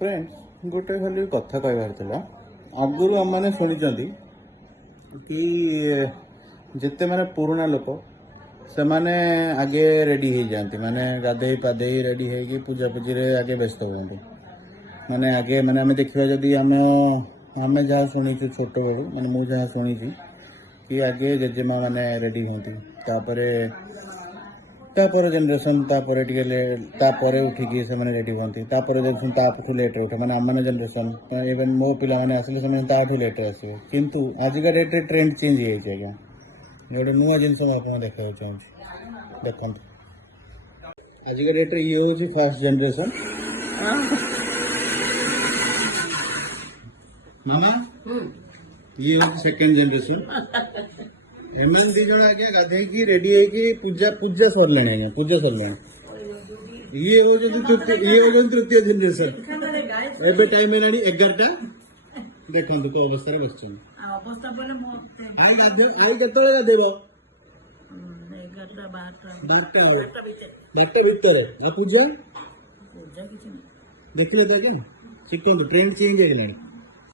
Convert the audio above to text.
friends गोटे खाली कथा कहबार आगुरी आम मैंने शुणी कि जिते माने पुराना लोक से माने आगे रेडी हो जाती माने गाधे पाधे रेडी हो पूजा पूजी रे आगे व्यस्त हुए माने आगे माने आम देखा जदि आम आम जहाँ शुणीचु छोट बेलू माने मुझे जहाँ शुणी कि आगे जेजेमा माने रेडी होती तापर जेनरेशन उठिकी से रेडी होती देखते लेट उठे मैंने आम जेनरेशन इवन मो पिला मैंने आसिले से लेट आसवे किंतु आजिका डेट ट्रेंड चेंज हो गया गोटे नुआ जिनस मुझे देखा चाहिए देखते आजिका डेट ये हूँ फास्ट जेनरेशन मामा ये हूँ सेकेंड जेनरेशन एमएन दी जण आगे गाधे की रेडी है कि पूजा पूजा सरले आज्ञा पूजा सरले ये हो तृतीय जेनरेशन एबे टाइम हेलानी 11टा देखंतु तो अवस्था रे बसछन अवस्था पले मो आई गाधे आई केतळे गाधेबो 11टा 12टा भीतर आ पूजा पूजा किछि देखले त कि शिखंतु ट्रेंड चेंज हेलानी